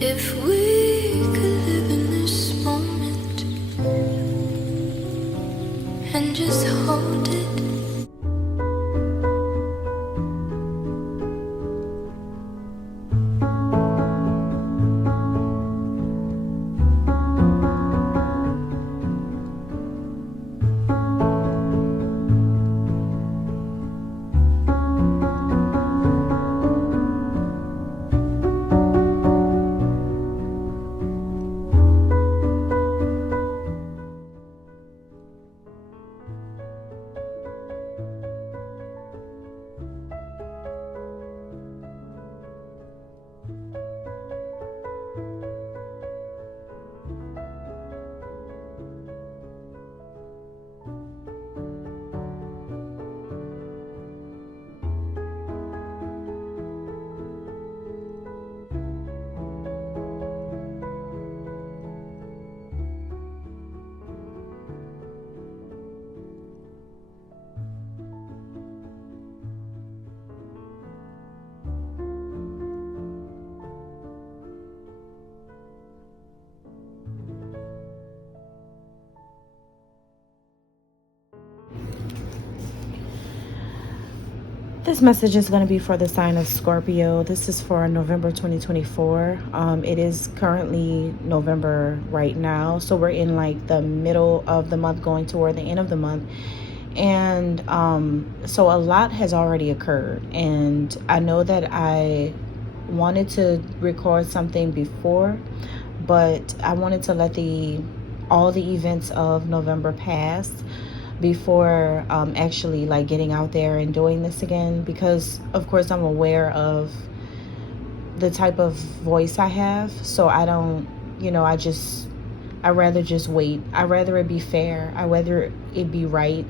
If we could live in this moment and just hold it. This message is going to be for the sign of Scorpio. This is for November 2024. It is currently November right now. So we're in like the middle of the month going toward the end of the month. And so a lot has already occurred. And I know that I wanted to record something before, but I wanted to let all the events of November pass before actually like getting out there and doing this again, because of course I'm aware of the type of voice I have. So I don't, I rather just wait. I rather it be fair. I rather it be right.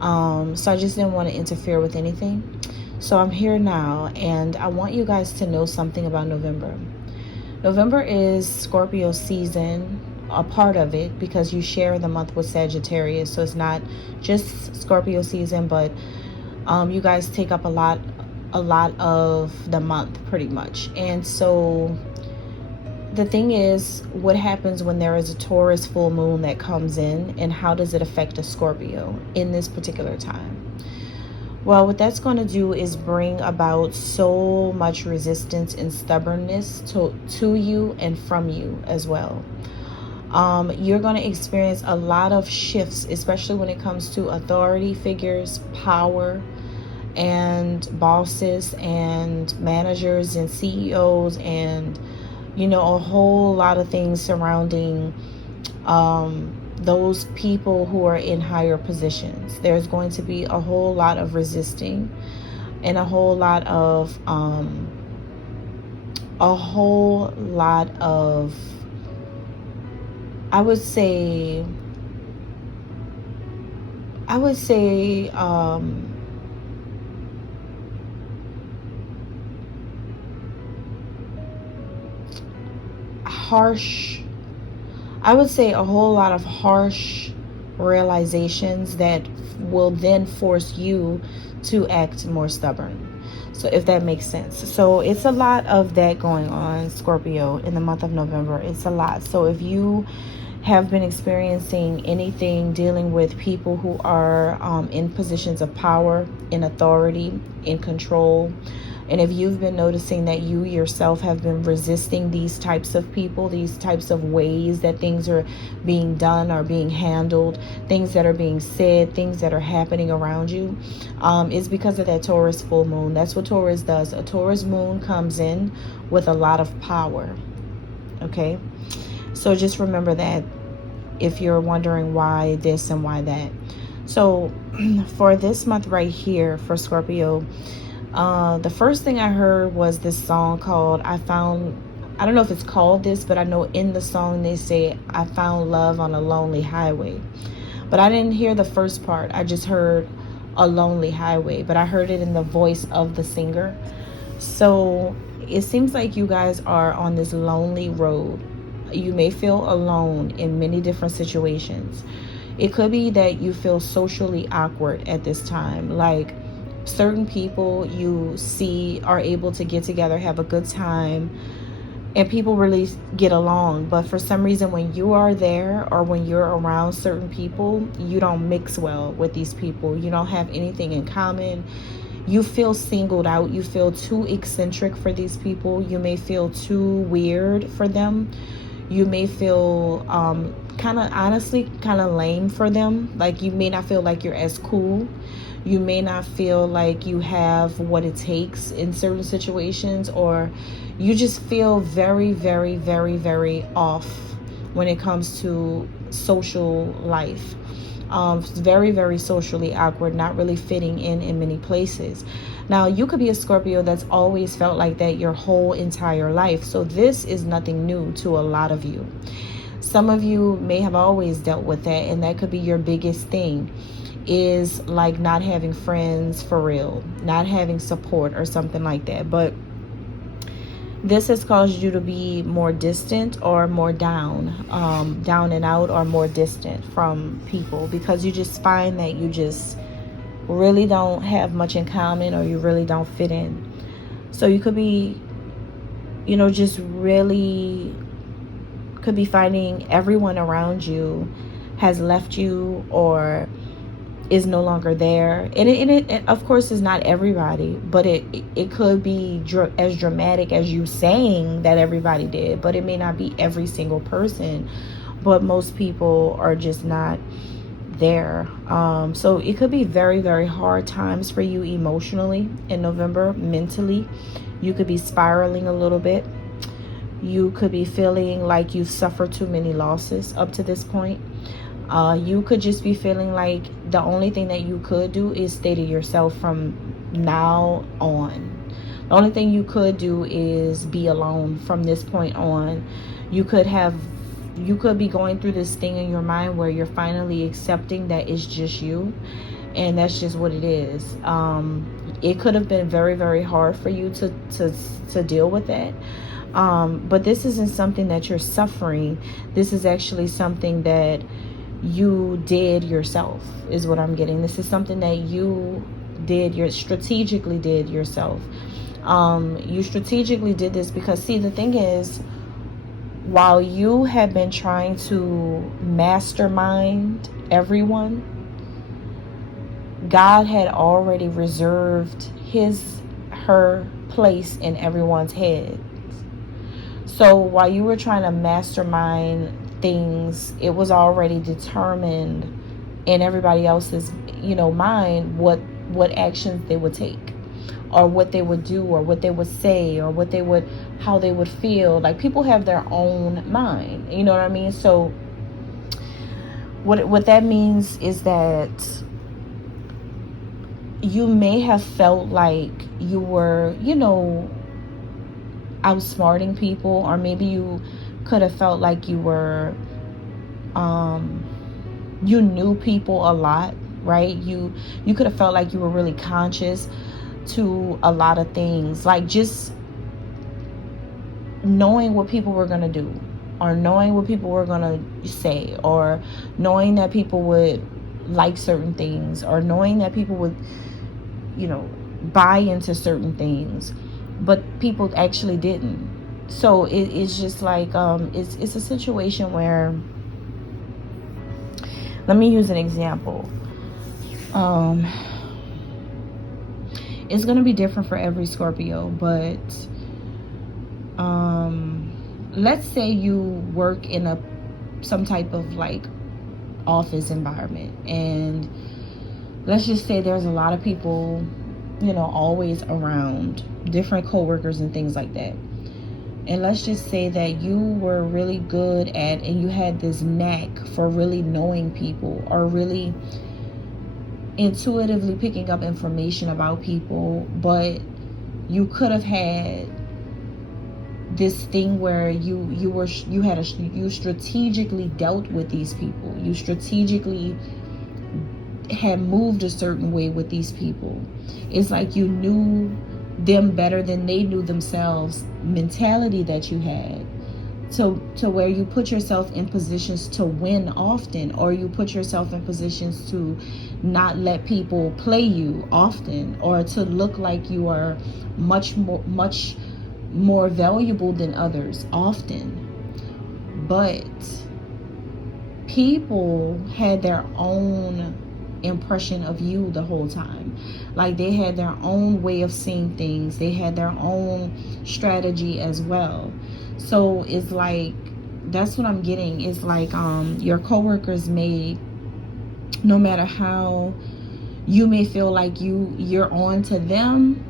So I just didn't want to interfere with anything. So I'm here now, and I want you guys to know something about November. November is Scorpio season, a part of it, because you share the month with Sagittarius. So it's not just Scorpio season, but you guys take up a lot of the month pretty much. And so the thing is, what happens when there is a Taurus full moon that comes in, and how does it affect a Scorpio in this particular time? Well, what that's going to do is bring about so much resistance and stubbornness to you and from you as well. You're going to experience a lot of shifts, especially when it comes to authority figures, power, and bosses and managers and CEOs, and a whole lot of things surrounding those people who are in higher positions. There's going to be a whole lot of resisting and a whole lot of I would say a whole lot of harsh realizations that will then force you to act more stubborn. So if that makes sense. So it's a lot of that going on, Scorpio, in the month of November. It's a lot. So if you have been experiencing anything dealing with people who are in positions of power, in authority, in control, and if you've been noticing that you yourself have been resisting these types of people, these types of ways that things are being done or being handled, things that are being said, things that are happening around you, is because of that Taurus full moon. That's what Taurus does. A Taurus moon comes in with a lot of power. Okay? So just remember that if you're wondering why this and why that. So for this month right here for Scorpio, the first thing I heard was this song called I don't know if it's called this, but I know in the song they say, I found love on a lonely highway. But I didn't hear the first part. I just heard a lonely highway, but I heard it in the voice of the singer. So it seems like you guys are on this lonely road. You may feel alone in many different situations. It could be that you feel socially awkward at this time. Like certain people you see are able to get together, have a good time, and people really get along. But for some reason, when you are there or when you're around certain people, you don't mix well with these people. You don't have anything in common. You feel singled out. You feel too eccentric for these people. You may feel too weird for them. You may feel kind of, honestly, kind of lame for them. Like, you may not feel like you're as cool. You may not feel like you have what it takes in certain situations, or you just feel very, very, very, very off when it comes to social life. Very, very socially awkward, not really fitting in many places. Now, you could be a Scorpio that's always felt like that your whole entire life. So this is nothing new to a lot of you. Some of you may have always dealt with that, and that could be your biggest thing, is like not having friends for real, not having support or something like that. But this has caused you to be more distant or more down and out, or more distant from people, because you just find that you just really don't have much in common, or you really don't fit in. So you could be, just really could be finding everyone around you has left you or is no longer there. And it of course is not everybody, but it could be as dramatic as you saying that everybody did, but it may not be every single person. But most people are just not there. So it could be very, very hard times for you emotionally in November. Mentally, you could be spiraling a little bit. You could be feeling like you've suffered too many losses up to this point. You could just be feeling like the only thing that you could do is stay to yourself from now on. The only thing you could do is be alone from this point on. You could be going through this thing in your mind where you're finally accepting that it's just you, and that's just what it is. It could have been very, very hard for you to deal with that. But this isn't something that you're suffering. This is actually something that you did yourself, is what I'm getting. This is something that you strategically did yourself. You strategically did this because, see, the thing is, while you have been trying to mastermind everyone, God had already reserved her place in everyone's head. So while you were trying to mastermind things, it was already determined in everybody else's, mind what actions they would take, or what they would do, or what they would say, or how they would feel. Like, people have their own mind, you know what I mean? So what that means is that you may have felt like you were, outsmarting people, or maybe you could have felt like you were you knew people a lot, right? You could have felt like you were really conscious to a lot of things, like just knowing what people were going to do, or knowing what people were going to say, or knowing that people would like certain things, or knowing that people would, buy into certain things, but people actually didn't. So it's just like, it's a situation where, let me use an example. It's going to be different for every Scorpio, but let's say you work in some type of like office environment, and let's just say there's a lot of people, always around, different coworkers and things like that. And let's just say that you were really good at, and you had this knack for really knowing people, or really intuitively picking up information about people, but you could have had this thing where you strategically dealt with these people. You strategically had moved a certain way with these people. It's like you knew them better than they knew themselves, mentality that you had, to where you put yourself in positions to win often, or you put yourself in positions to not let people play you often, or to look like you are much more valuable than others often. But people had their own impression of you the whole time. Like they had their own way of seeing things. They had their own strategy as well. So it's like, that's what I'm getting. It's like your coworkers may, no matter how you may feel like you're on to them,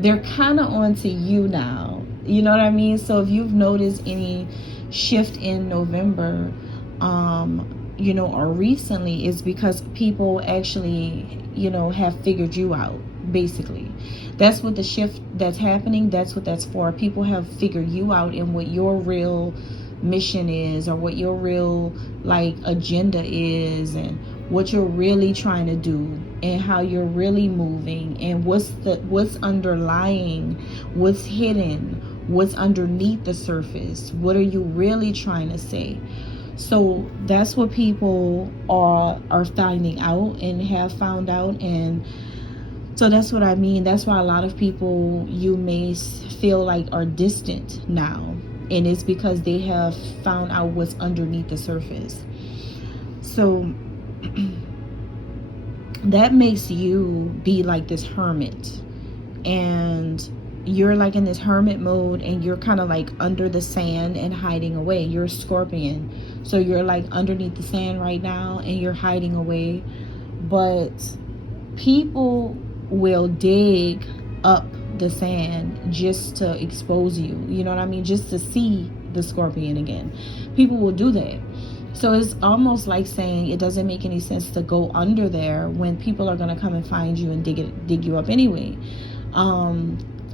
they're kind of on to you now. You know what I mean? So if you've noticed any shift in November, you know, or recently, is because people actually, you know, have figured you out. Basically, that's what the shift that's happening, that's what that's for. People have figured you out and what your real mission is, or what your real like agenda is, and what you're really trying to do, and how you're really moving, and what's underlying, what's hidden, what's underneath the surface. What are you really trying to say? So that's what people are finding out and have found out. And so that's what I mean. That's why a lot of people you may feel like are distant now, and it's because they have found out what's underneath the surface. So that makes you be like this hermit, and you're like in this hermit mode, and you're kind of like under the sand and hiding away. You're a Scorpion, so you're like underneath the sand right now and you're hiding away. But people will dig up the sand just to expose you, you know what I mean, just to see the Scorpion again. People will do that. So it's almost like saying it doesn't make any sense to go under there when people are going to come and find you and dig you up anyway.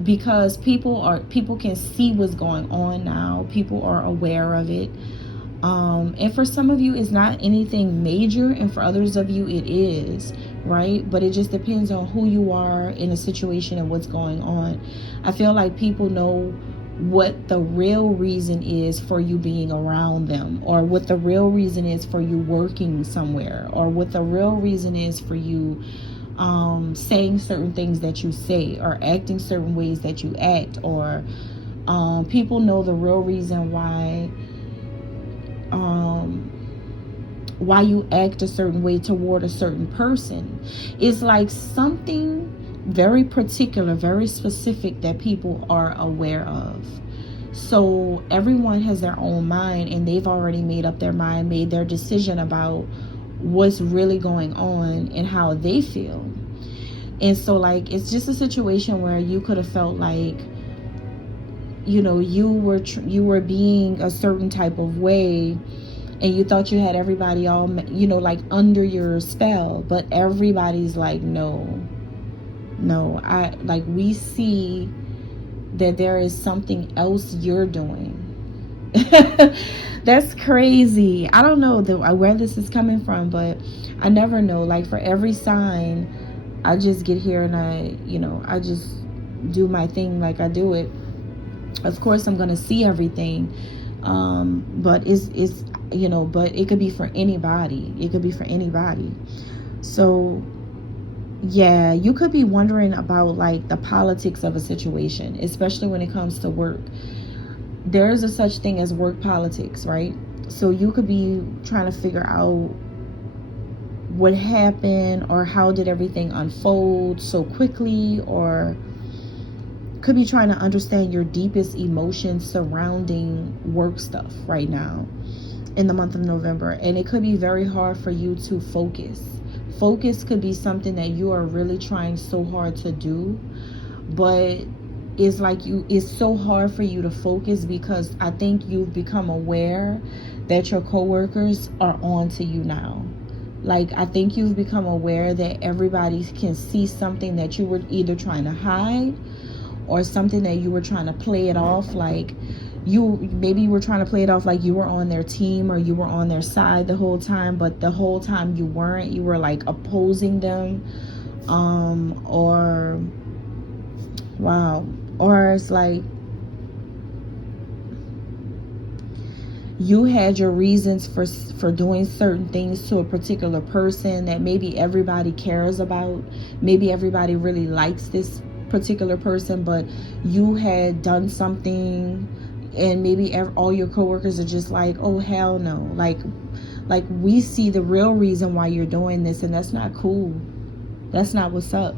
Because people can see what's going on now. People are aware of it. And for some of you, it's not anything major, and for others of you, it is, right? But it just depends on who you are in a situation and what's going on. I feel like people know what the real reason is for you being around them, or what the real reason is for you working somewhere, or what the real reason is for you saying certain things that you say, or acting certain ways that you act, or people know the real reason why you act a certain way toward a certain person. It's like something very particular, very specific that people are aware of. So everyone has their own mind, and they've already made up their mind, made their decision about what's really going on and how they feel. And so like, it's just a situation where you could have felt like, you know, you were being a certain type of way, and you thought you had everybody all, you know, like under your spell, but everybody's like, no, I like, we see that there is something else you're doing. That's crazy. I don't know where this is coming from, but I never know. Like for every sign, I just get here and I just do my thing like I do it. Of course, I'm going to see everything. But it's, you know, but it could be for anybody. It could be for anybody. So yeah, you could be wondering about like the politics of a situation, especially when it comes to work. There is a such thing as work politics, right? So you could be trying to figure out what happened, or how did everything unfold so quickly, or could be trying to understand your deepest emotions surrounding work stuff right now in the month of November. And it could be very hard for you to focus. Focus could be something that you are really trying so hard to do, but it's like it's so hard for you to focus because I think you've become aware that your coworkers are on to you now. Like, I think you've become aware that everybody can see something that you were either trying to hide, or something that you were trying to play it off like maybe you were trying to play it off like you were on their team, or you were on their side the whole time, but the whole time you weren't. You were like opposing them, or it's like you had your reasons for doing certain things to a particular person that maybe everybody cares about. Maybe everybody really likes this particular person, but you had done something and maybe all your coworkers are just like, oh hell no, like we see the real reason why you're doing this, and that's not cool. That's not what's up.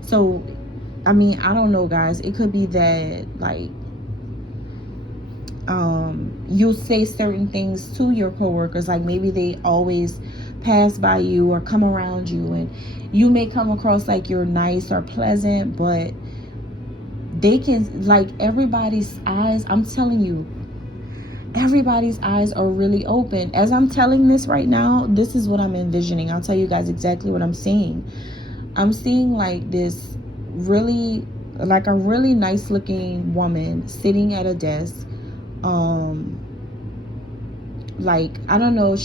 So I mean, I don't know, guys. It could be that like you'll say certain things to your coworkers, like maybe they always pass by you or come around you, and you may come across like you're nice or pleasant, but they can, like, everybody's eyes, I'm telling you, everybody's eyes are really open. As I'm telling this right now, this is what I'm envisioning. I'll tell you guys exactly what I'm seeing. I'm seeing like this really, like a really nice looking woman sitting at a desk. Like, I don't know,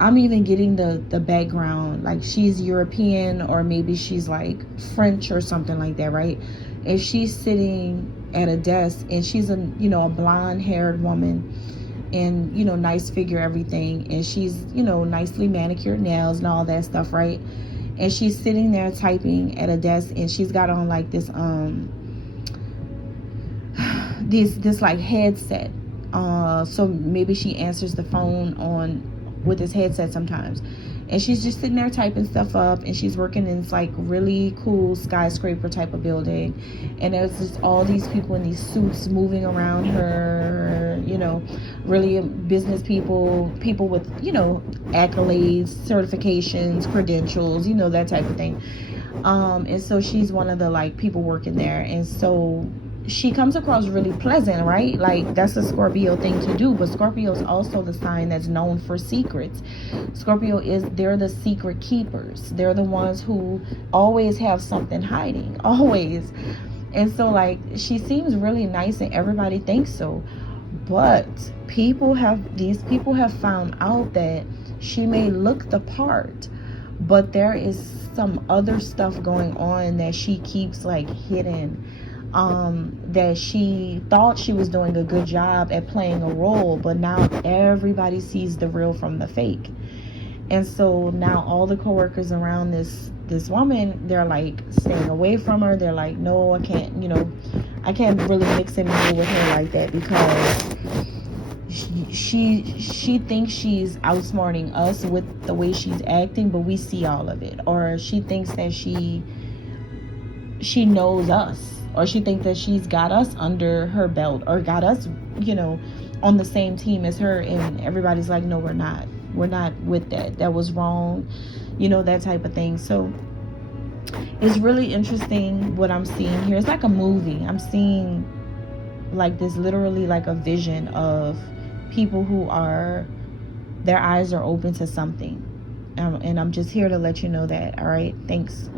I'm even getting the background, like she's European or maybe she's like French or something like that, right? And she's sitting at a desk, and she's a blonde haired woman, and nice figure, everything, and she's nicely manicured nails and all that stuff, right? And she's sitting there typing at a desk, and she's got on like this this like headset, so maybe she answers the phone with this headset sometimes, and she's just sitting there typing stuff up, and she's working in this like really cool skyscraper type of building, and there's just all these people in these suits moving around her, really business people with accolades, certifications, credentials, that type of thing. And so she's one of the like people working there, and so she comes across really pleasant, right? Like, that's a Scorpio thing to do. But Scorpio is also the sign that's known for secrets. They're the secret keepers. They're the ones who always have something hiding, always. And so like, she seems really nice and everybody thinks so, but these people have found out that she may look the part, but there is some other stuff going on that she keeps like hidden. That she thought she was doing a good job at playing a role, but now everybody sees the real from the fake. And so now all the coworkers around this woman, they're like staying away from her. They're like, no, I can't really mix and mingle with her like that, because she thinks she's outsmarting us with the way she's acting, but we see all of it. Or she thinks that she knows us, or she thinks that she's got us under her belt, or got us on the same team as her, and everybody's like, no, we're not with that was wrong, that type of thing. So it's really interesting what I'm seeing here. It's like a movie. I'm seeing like this, literally like a vision of people who their eyes are open to something, and I'm just here to let you know that. All right, thanks.